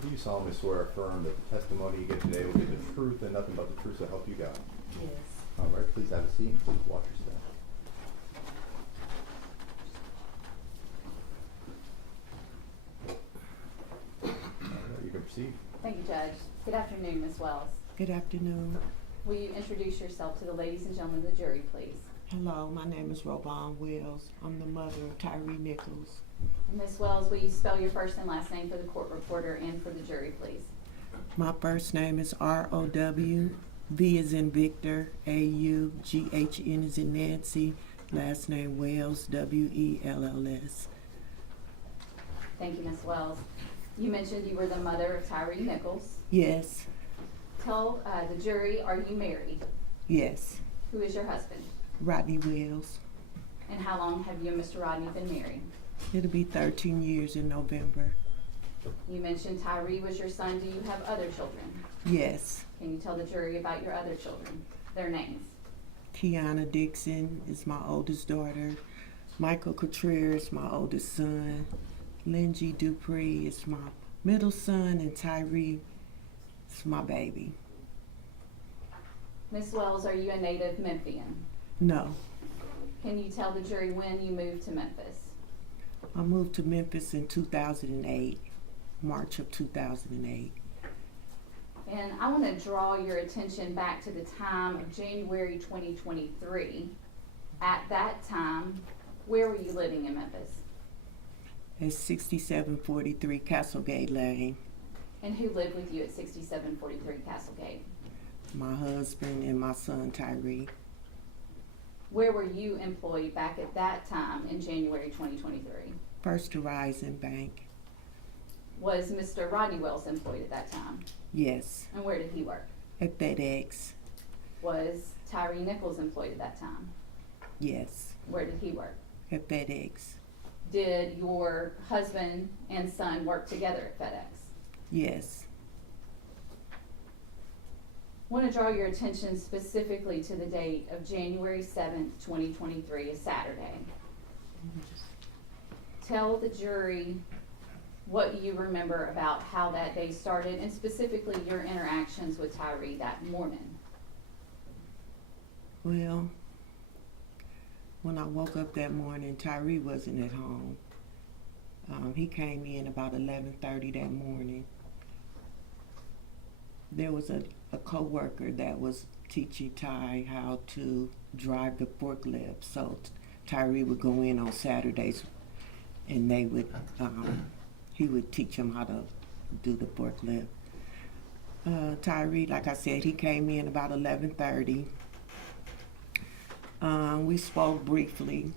Do you solemnly swear or affirm that the testimony you give today will be the truth and nothing but the truth so help you God? Yes. All right, please have a seat and please watch your step. All right, you can proceed. Thank you, Judge. Good afternoon, Ms. Wells. Good afternoon. Will you introduce yourself to the ladies and gentlemen of the jury, please? Hello, my name is RowVaughn Wells. I'm the mother of Tyre Nichols. Ms. Wells, will you spell your first and last name for the court reporter and for the jury, please? My first name is R-O-W, V is in Victor, A-U, G-H-N is in Nancy, last name Wells, W-E-L-L-S. Thank you, Ms. Wells. You mentioned you were the mother of Tyre Nichols. Yes, Tell the jury, are you married? yes, Who is your husband? Rodney Wells. And how long have you and Mr. Rodney been married? It'll be 13 years in November. You mentioned Tyre was your son. Do you have other children? Yes, Can you tell the jury about your other children, their names? Kiana Dixon is my oldest daughter. Michael Contreras is my oldest son. Lindsay Dupree is my middle son, and Tyree is my baby. Ms. Wells, are you a native Memphian? No, Can you tell the jury when you moved to Memphis? I moved to Memphis in 2008, March of 2008. And I want to draw your attention back to the time of January 2023. At that time, where were you living in Memphis? At 6743 Castlegate Lane. And who lived with you at 6743 Castlegate? My husband and my son Tyree. Where were you employed back at that time in January 2023? First Horizon Bank. Was Mr. Rodney Wells employed at that time? Yes, And where did he work? at FedEx. Was Tyre Nichols employed at that time? Yes, Where did he work? at FedEx. Did your husband and son work together at FedEx? Yes, I want to draw your attention specifically to the date of January 7th, 2023, a Saturday. Tell the jury what you remember about how that day started and specifically your interactions with Tyre that morning. well, when I woke up that morning, Tyree wasn't at home. He came in about 11:30 that morning. There was a co-worker that was teaching Ty how to drive the forklift. So Tyree would go in on Saturdays and they would, he would teach him how to do the forklift. Tyree, like I said, he came in about 11:30. We spoke briefly.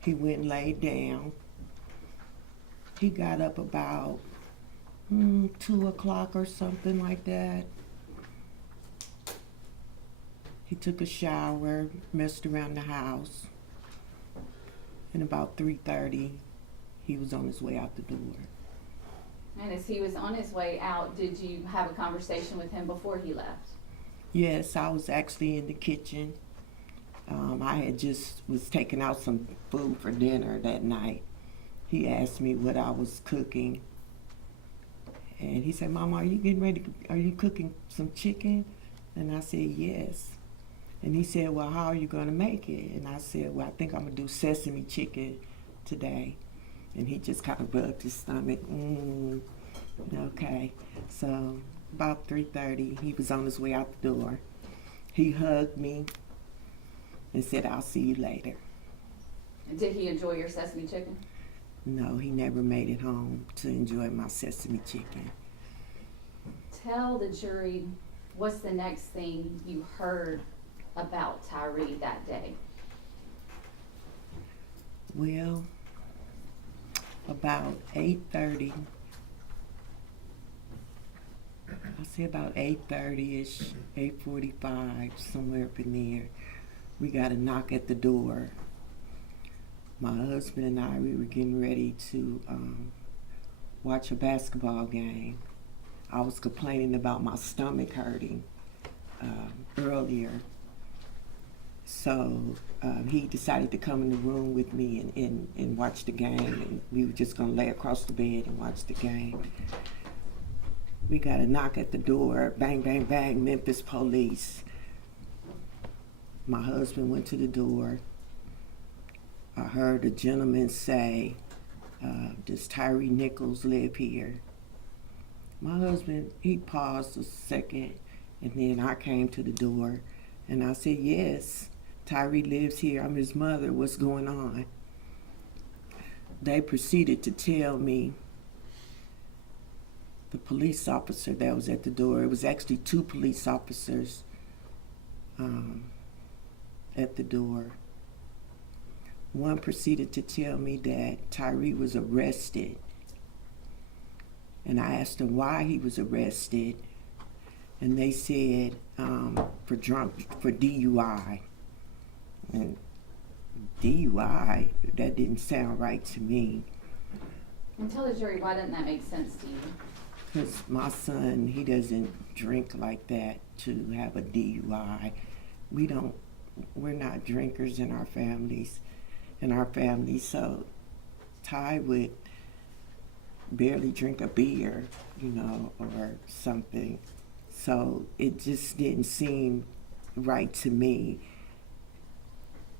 He went and laid down. He got up about 2 o'clock or something like that. He took a shower, messed around the house, and about 3:30, he was on his way out the door. And as he was on his way out, did you have a conversation with him before he left? Yes, I was actually in the kitchen. I had just was taking out some food for dinner that night. He asked me what I was cooking, and he said, "Mama, are you getting ready? Are you cooking some chicken?" And I said, "Yes." And he said, "Well, how are you going to make it?" And I said, "Well, I think I'm going to do sesame chicken today." And he just kind of rubbed his stomach. Okay. So about 3:30, he was on his way out the door. He hugged me and said, "I'll see you later." Did he enjoy your sesame chicken? No, he never made it home to enjoy my sesame chicken. Tell the jury what's the next thing you heard about Tyre that day. Well, about 8:30, I'll say about 8:30-ish, 8:45, somewhere up in there, we got a knock at the door. My husband and I, we were getting ready to watch a basketball game. I was complaining about my stomach hurting earlier. So he decided to come in the room with me and watch the game. And we were just going to lay across the bed and watch the game. We got a knock at the door, bang, bang, bang, Memphis police. My husband went to the door. I heard a gentleman say, does Tyre Nichols live here? My husband, he paused a second, and then I came to the door, and I said, yes, Tyre lives here. I'm his mother. What's going on? They proceeded to tell me, the police officer that was at the door, it was actually 2 police officers at the door. One proceeded to tell me that Tyre was arrested. And I asked them why he was arrested. And they said for DUI. And DUI, that didn't sound right to me. And tell the jury, why doesn't that make sense to you? Because my son, he doesn't drink like that to have a DUI. We're not drinkers in our families. So Ty would barely drink a beer, or something. So it just didn't seem right to me.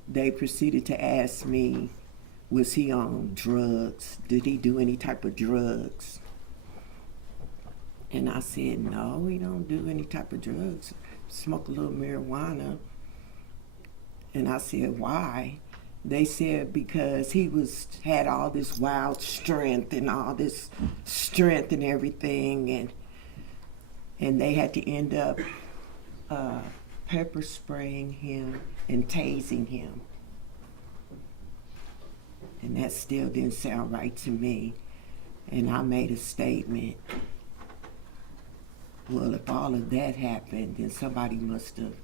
They proceeded to ask me, was he on drugs? Did he do any type of drugs? And I said, no, he don't do any type of drugs. Smoke a little marijuana. And I said, why? They said because he had all this wild strength and all this strength and everything, and they had to end up pepper spraying him and tasing him. And that still didn't sound right to me. And I made a statement. Well, if all of that happened, then somebody must have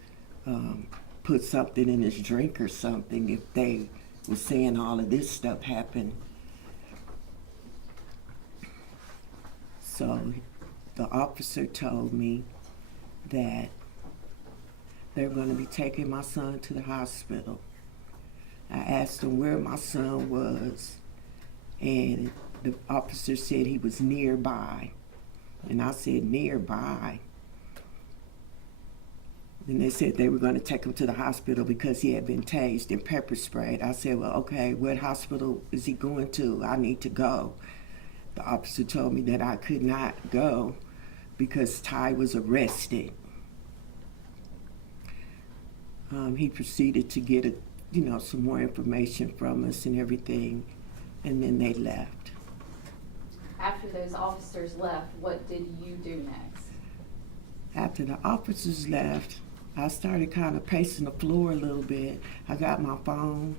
put something in his drink or something if they were saying all of this stuff happened. So the officer told me that they're going to be taking my son to the hospital. I asked him where my son was, and the officer said he was nearby. And I said, nearby? And they said they were going to take him to the hospital because he had been tased and pepper sprayed. I said, well, okay, what hospital is he going to? I need to go. The officer told me that I could not go because Ty was arrested. He proceeded to get some more information from us and everything, and then they left. After those officers left, what did you do next? After the officers left, I started kind of pacing the floor a little bit. I got my phone,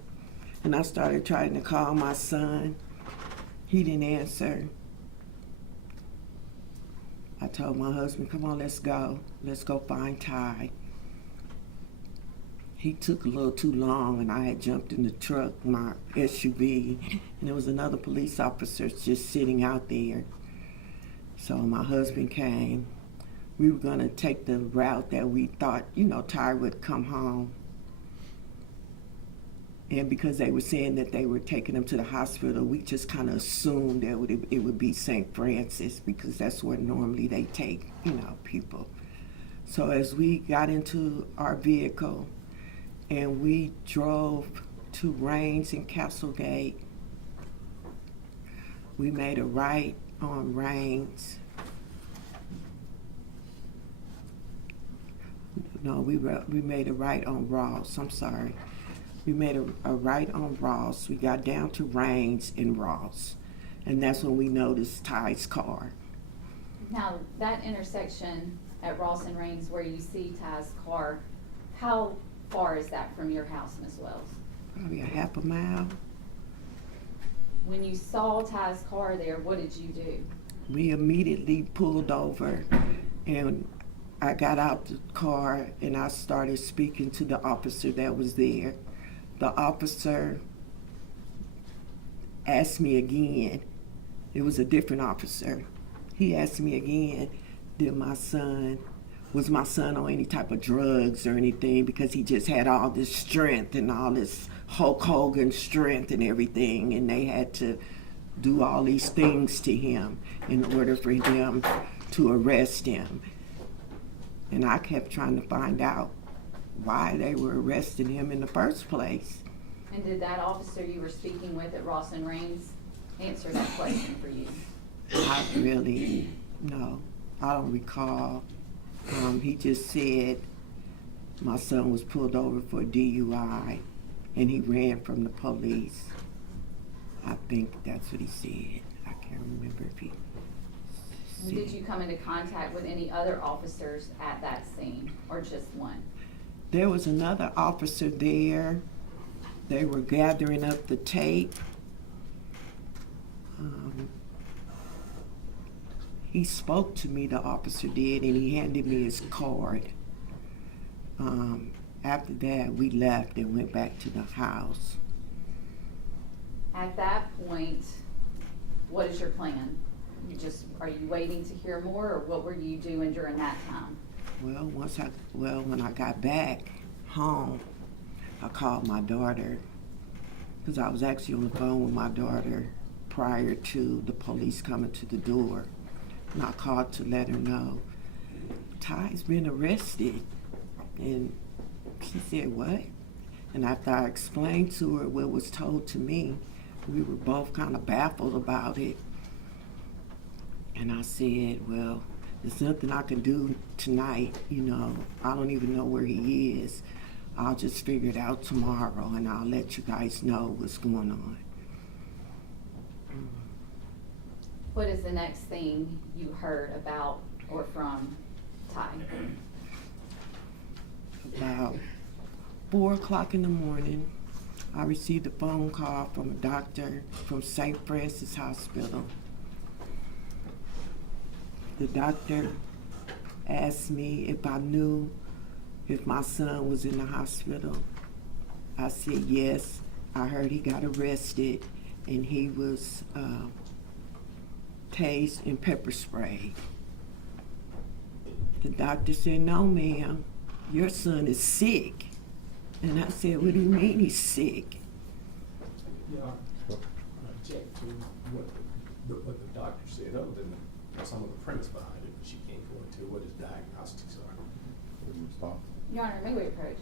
and I started trying to call my son. He didn't answer. I told my husband, come on, let's go. Let's go find Ty. He took a little too long, and I had jumped in the truck, my SUV, and there was another police officer just sitting out there. So my husband came. We were going to take the route that we thought, Ty would come home. And because they were saying that they were taking him to the hospital, we just kind of assumed that it would be St. Francis, because that's where normally they take, people. So as we got into our vehicle, and we drove to Rains and Castlegate. We made a right on Rains. No, we made a right on Ross. I'm sorry. We made a right on Ross. We got down to Rains and Ross. And that's when we noticed Ty's car. Now, that intersection at Ross and Rains where you see Ty's car, how far is that from your house, Ms. Wells? Probably a half a mile. When you saw Ty's car there, what did you do? We immediately pulled over, and I got out the car and I started speaking to the officer that was there. The officer asked me again. It was a different officer. He asked me again, was my son on any type of drugs or anything, because he just had all this strength and all this Hulk Hogan strength and everything, and they had to do all these things to him in order for him to arrest him. And I kept trying to find out why they were arresting him in the first place. And did that officer you were speaking with at Ross and Rains answer that question for you? No, I don't recall. He just said my son was pulled over for DUI and he ran from the police. I think that's what he said. I can't remember if he said. Did you come into contact with any other officers at that scene, or just one? There was another officer there. They were gathering up the tape. He spoke to me, the officer did, and he handed me his card. After that, we left and went back to the house. At that point, what is your plan? Are you waiting to hear more, or what were you doing during that time? When I got back home, I called my daughter, because I was actually on the phone with my daughter prior to the police coming to the door. And I called to let her know, Ty's been arrested. And she said, what? And after I explained to her what was told to me, we were both kind of baffled about it. And I said, well, there's nothing I can do tonight, I don't even know where he is. I'll just figure it out tomorrow and I'll let you guys know what's going on. What is the next thing you heard about or from Ty? About 4 o'clock in the morning, I received a phone call from a doctor from St. Francis Hospital. The doctor asked me if I knew if my son was in the hospital. I said yes. I heard he got arrested and he was tased and pepper sprayed. The doctor said, no, ma'am, your son is sick. And I said, what do you mean he's sick? Yeah, I checked to what the doctor said, other than some of the premise behind it, but she can't go into what his diagnostics are. What do you respond? Your Honor, may we approach?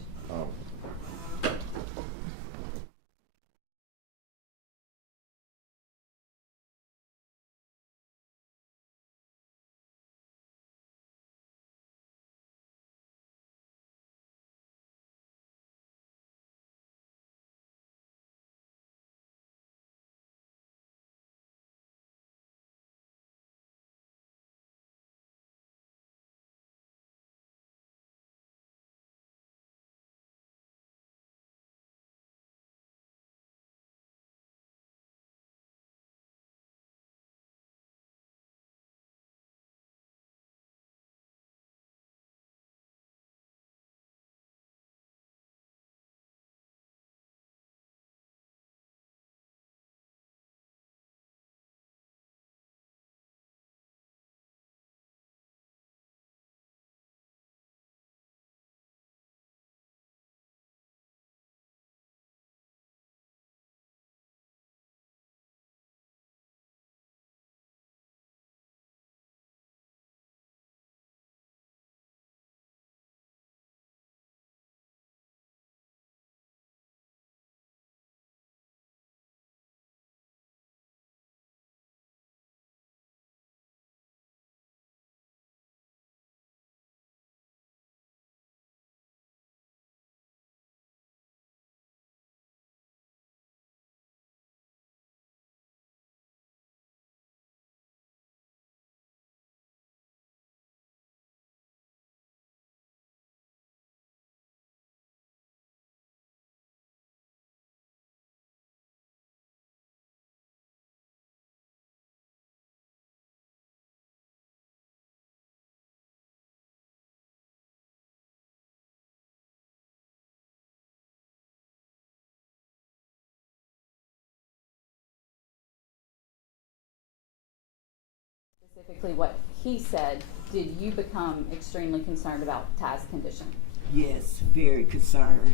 Specifically what he said, did you become extremely concerned about Ty's condition? Yes, very concerned.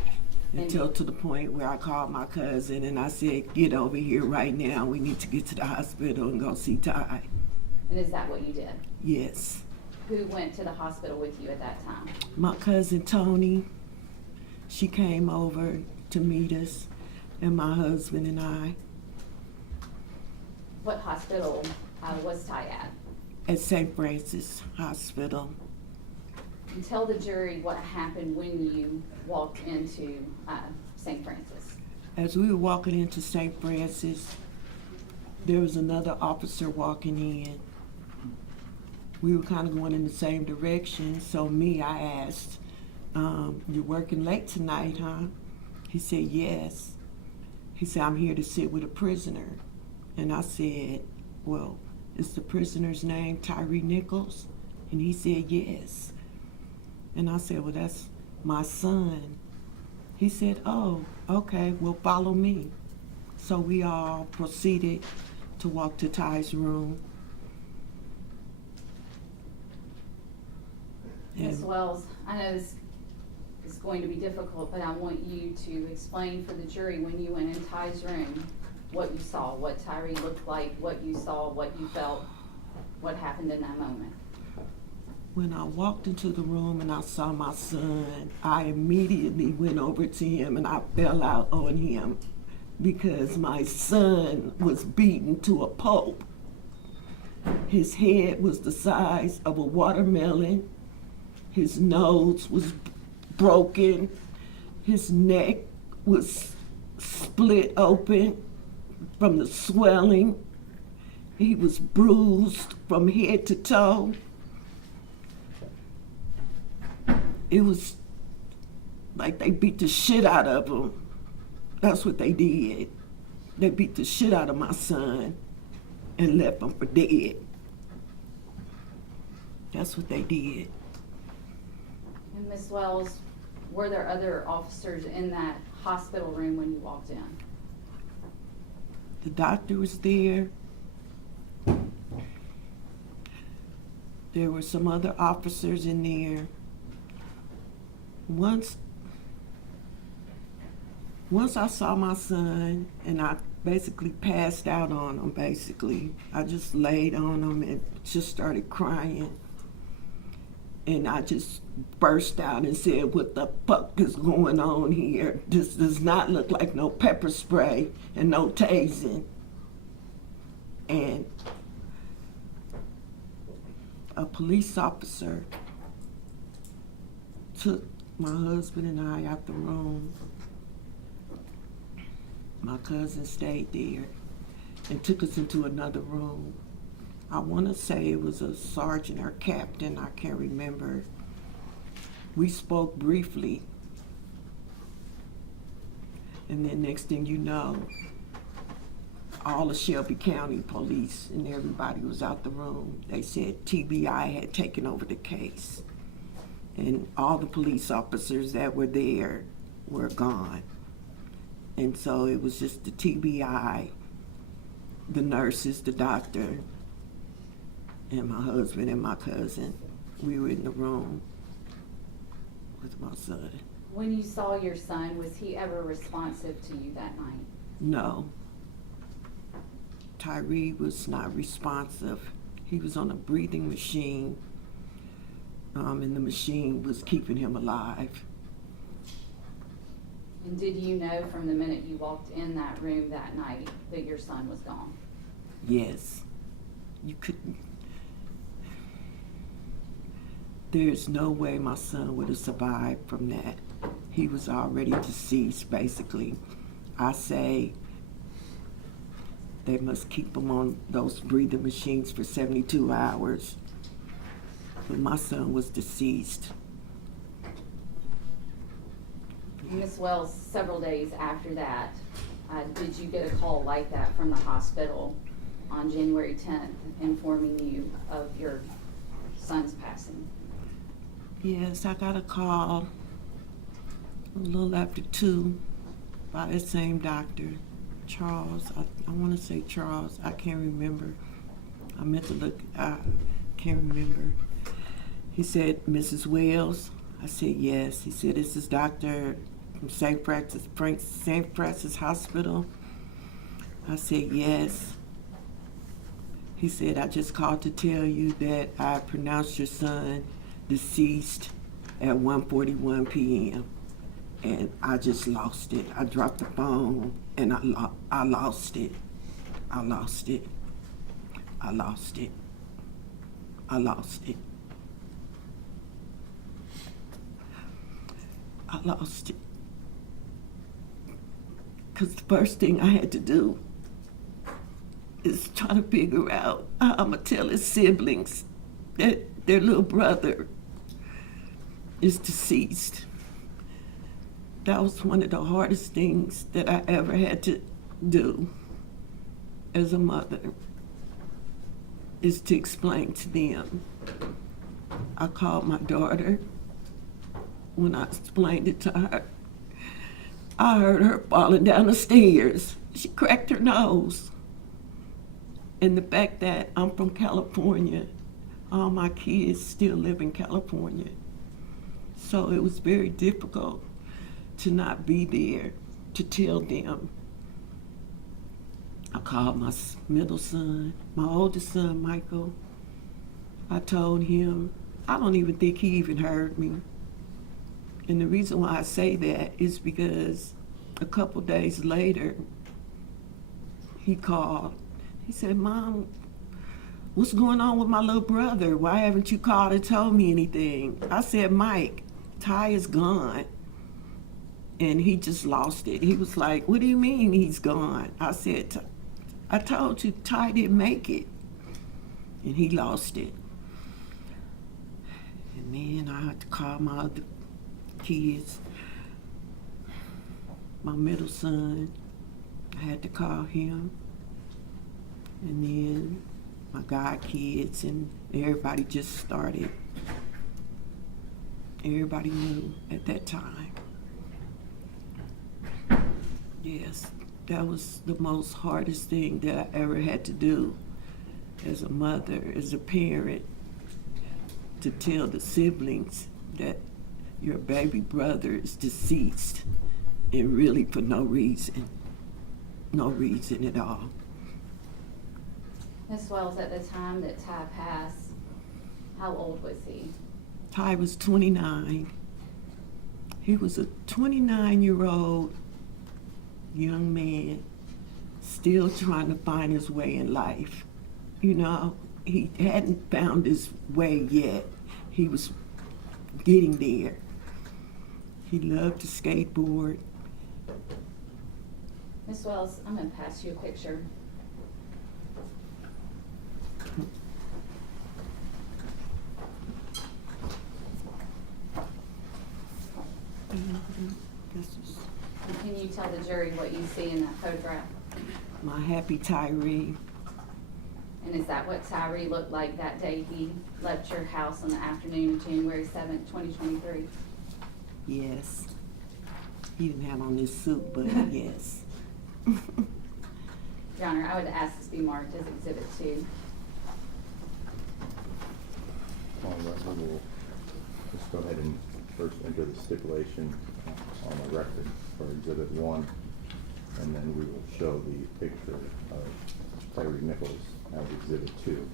And- Until to the point where I called my cousin and I said, get over here right now. We need to get to the hospital and go see Ty. And is that what you did? Yes. Who went to the hospital with you at that time? My cousin Tony, she came over to meet us, and my husband and I, What hospital was Ty at? at St. Francis Hospital. And tell the jury what happened when you walked into St. Francis. As we were walking into St. Francis, there was another officer walking in. We were kind of going in the same direction, so I asked, "You're working late tonight, huh?" He said, "Yes." He said, "I'm here to sit with a prisoner." And I said, "Well, is the prisoner's name Tyre Nichols?" And he said, "Yes." And I said, "Well, that's my son." He said, "Oh, okay, well, follow me." So we all proceeded to walk to Ty's room. Ms. Wells, I know this is going to be difficult, but I want you to explain for the jury when you went in Ty's room, what you saw, what Tyre looked like, what you saw, what you felt, what happened in that moment. When I walked into the room and I saw my son, I immediately went over to him and I fell out on him because my son was beaten to a pulp. His head was the size of a watermelon. His nose was broken. His neck was split open from the swelling. He was bruised from head to toe. It was like they beat the shit out of him. That's what they did. They beat the shit out of my son and left him for dead. That's what they did. And Ms. Wells, were there other officers in that hospital room when you walked in? The doctor was there. There were some other officers in there. Once I saw my son and I basically passed out on him, basically. I just laid on him and just started crying. And I just burst out and said, "What the fuck is going on here? This does not look like no pepper spray and no tasing." And a police officer took my husband and I out the room. My cousin stayed there and took us into another room. I want to say it was a sergeant or captain, I can't remember. We spoke briefly. And then next thing you know, all of Shelby County police and everybody was out the room. They said TBI had taken over the case. And all the police officers that were there were gone. And so it was just the TBI, the nurses, the doctor, and my husband and my cousin. We were in the room with my son. When you saw your son, was he ever responsive to you that night? No. Tyre was not responsive. He was on a breathing machine, and the machine was keeping him alive. And did you know from the minute you walked in that room that night that your son was gone? Yes. You couldn't. There's no way my son would have survived from that. He was already deceased, basically. I say they must keep him on those breathing machines for 72 hours. But my son was deceased. Ms. Wells, several days after that, did you get a call like that from the hospital on January 10th informing you of your son's passing? Yes, I got a call a little after 2 by the same doctor, Charles. I want to say Charles. I can't remember. I meant to look. I can't remember. He said, "Mrs. Wells?" I said, "Yes." He said, "This is Dr. from St. Francis Hospital." I said, "Yes." He said, I just called to tell you that I pronounced your son deceased at 1:41 p.m. And I just lost it. I dropped the phone and I lost it. I lost it. I lost it. I lost it. I lost it. Because the first thing I had to do is try to figure out how I'm going to tell his siblings that their little brother is deceased. That was one of the hardest things that I ever had to do as a mother, is to explain to them. I called my daughter. When I explained it to her, I heard her falling down the stairs. She cracked her nose. And the fact that I'm from California, all my kids still live in California. So it was very difficult to not be there to tell them. I called my middle son, my oldest son, Michael. I told him, I don't even think he even heard me. And the reason why I say that is because a couple days later, he called. He said, Mom, what's going on with my little brother? Why haven't you called and told me anything? I said, Mike, Ty is gone. And he just lost it. He was like, what do you mean he's gone? I said, I told you Ty didn't make it. And he lost it. And then I had to call my other kids. My middle son, I had to call him. And then my god kids, and everybody just started. Everybody knew at that time. Yes, that was the most hardest thing that I ever had to do as a mother, as a parent, to tell the siblings that your baby brother is deceased, and really for no reason at all. Ms. Wells, at the time that Ty passed, how old was he? Ty was 29. He was a 29-year-old young man still trying to find his way in life. You know, he hadn't found his way yet. He was getting there. He loved to skateboard. Ms. Wells, I'm going to pass you a picture. This is And can you tell the jury what you see in that photograph? my happy Tyre. And is that what Tyre looked like that day he left your house on the afternoon of January 7th, 2023? Yes. He didn't have on his suit, but yes. Your Honor, I would ask this be marked as Exhibit 2. All right, we'll just go ahead and first enter the stipulation on the record for Exhibit 1, and then we will show the picture of Tyre Nichols as Exhibit 2.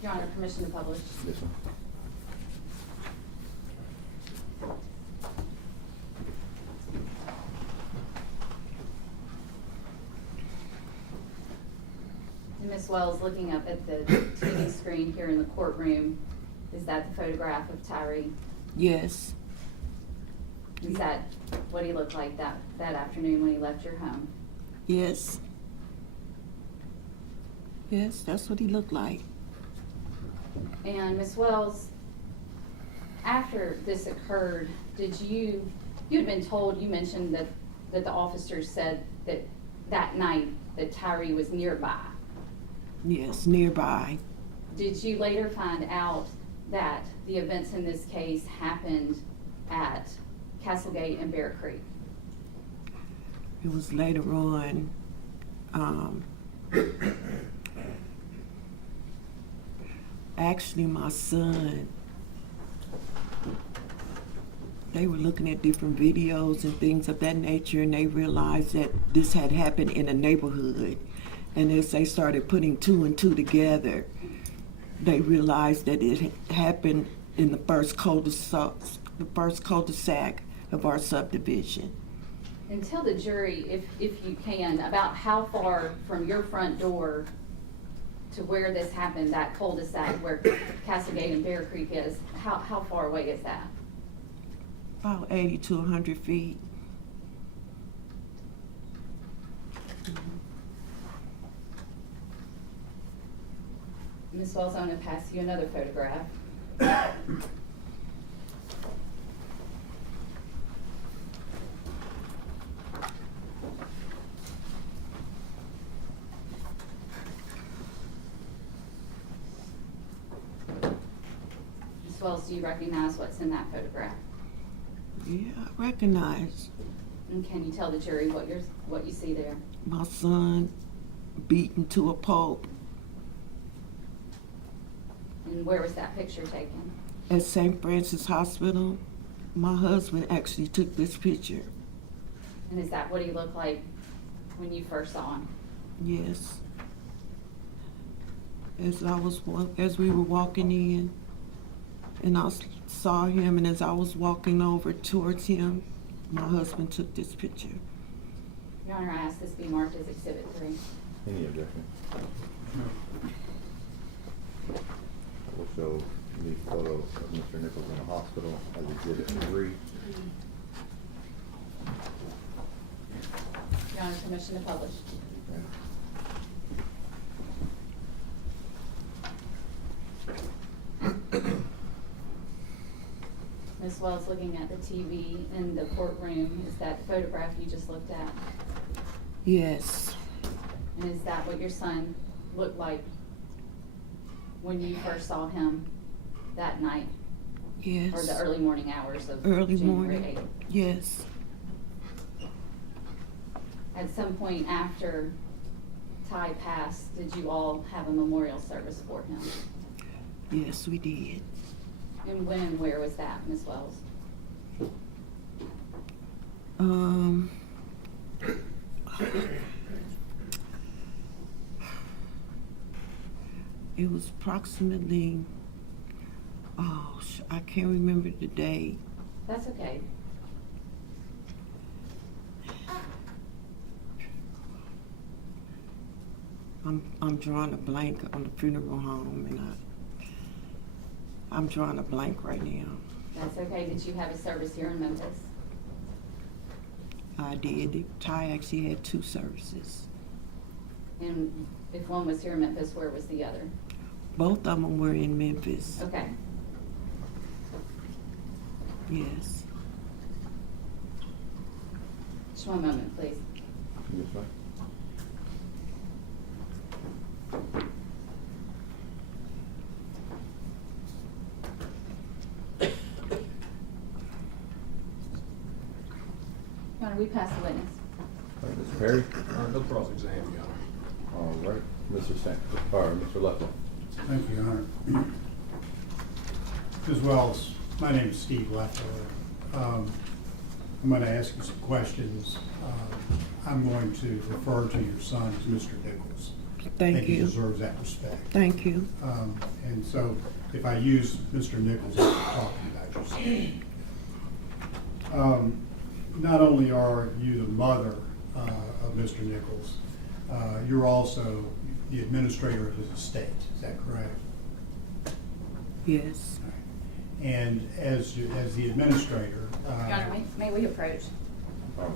Your Honor, permission to publish. Yes, sir. And Ms. Wells, looking up at the TV screen here in the courtroom, is that the photograph of Tyre? Yes. Is that what he looked like that afternoon when he left your home? Yes. Yes, that's what he looked like. And Ms. Wells, after this occurred, you had been told, you mentioned that the officers said that night that Tyre was nearby. Yes, nearby. Did you later find out that the events in this case happened at Castlegate and Bear Creek? It was later on. Actually, my son They were looking at different videos and things of that nature, and they realized that this had happened in a neighborhood. And as they started putting two and two together, they realized that it had happened in the first cul-de-sac of our subdivision. And tell the jury, if you can, about how far from your front door to where this happened, that cul-de-sac where Castlegate and Bear Creek is, how far away is that? About 80 to 100 feet. Ms. Wells, I'm going to pass you another photograph. Ms. Wells, do you recognize what's in that photograph? Yeah, I recognize And can you tell the jury what you see there? my son beaten to a pulp And where was that picture taken? at St. Francis Hospital. My husband actually took this picture. And is that what he looked like when you first saw him? Yes. As we were walking in, and I saw him, and as I was walking over towards him, my husband took this picture. Your Honor, I ask this be marked as Exhibit 3. Any objection? We'll show the photo of Mr. Nichols in the hospital as Exhibit 3. Your Honor, permission to publish. Okay. Ms. Wells, looking at the TV in the courtroom, is that photograph you just looked at? Yes, And is that what your son looked like when you first saw him that night? yes. Or the early morning hours of Early January morning. 8th? Yes, At some point after Ty passed, did you all have a memorial service for him? yes, we did. And when and where was that, Ms. Wells? It was approximately, I can't remember the date. That's okay. I'm drawing a blank on the funeral home, and I'm drawing a blank right now. That's okay. Did you have a service here in Memphis? I did. Ty actually had 2 services. And if one was here in Memphis, where was the other? Both of them were in Memphis. Okay. Yes. Just one moment, please. Yes, sir. Your Honor, we pass the witness. All right, Mr. Perry? No cross-exam, Your Honor. All right, Mr. Lefkow. Thank you, Your Honor. As well as, my name is Steve Lefkow. I'm going to ask you some questions. I'm going to refer to your son as Mr. Nichols. I Thank think he you. deserves that respect. Thank you. And so if I use Mr. Nichols, I'm talking about your son. Not only are you the mother of Mr. Nichols, you're also the administrator of his estate. Is that correct? Yes. And as the administrator, Your Honor, may we approach? Oh,